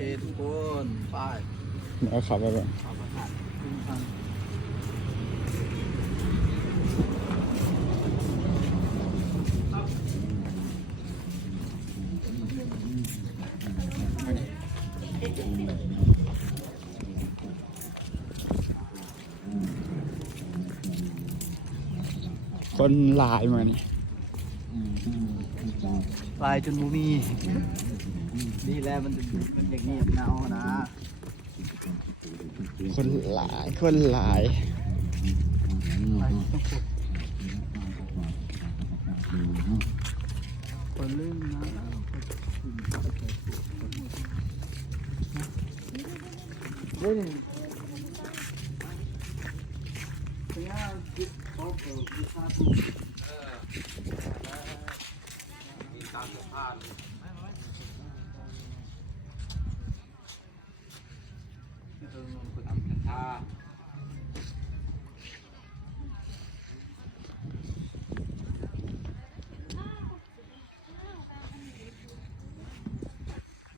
เคทุกคนไปเดี๋ยวขับไปก่อนขอบคุณครับขึ้นทางคนหลายมานี่ ลายจนมูมีดีแล้วมันจะเป็นอย่างนี้เนานะ คนหลายคนหลายไปต้องกดคนเล่นนะเล่นเป็นงานคิดขอเปิดวิชาทุ การเสื้อผ้านเออตามกระทา